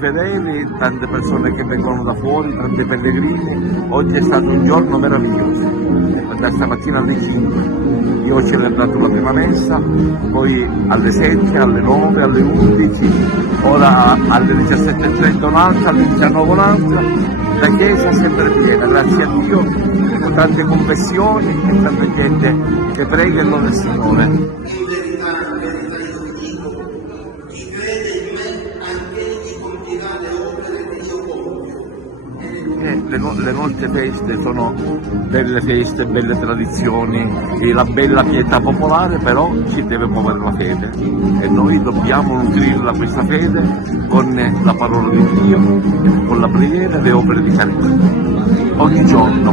fedeli, tante persone che vengono da fuori, tanti pellegrini. Oggi è stato un giorno meraviglioso, da stamattina alle 5 io ho celebrato la prima messa, poi alle 7, alle 9, alle 11, ora alle 17.30 un'altra, alle 19 un'altra, la chiesa sempre piena, grazie a Dio, con tante confessioni e tanta gente che prega il nome del Signore. In verità io dico, chi crede in me, anche egli compirà le opere che io compio. Le nostre feste sono belle feste, belle tradizioni e la bella pietà popolare, però ci deve muovere la fede e noi dobbiamo nutrirla questa fede con la parola di Dio, con la preghiera e le opere di carità ogni giorno.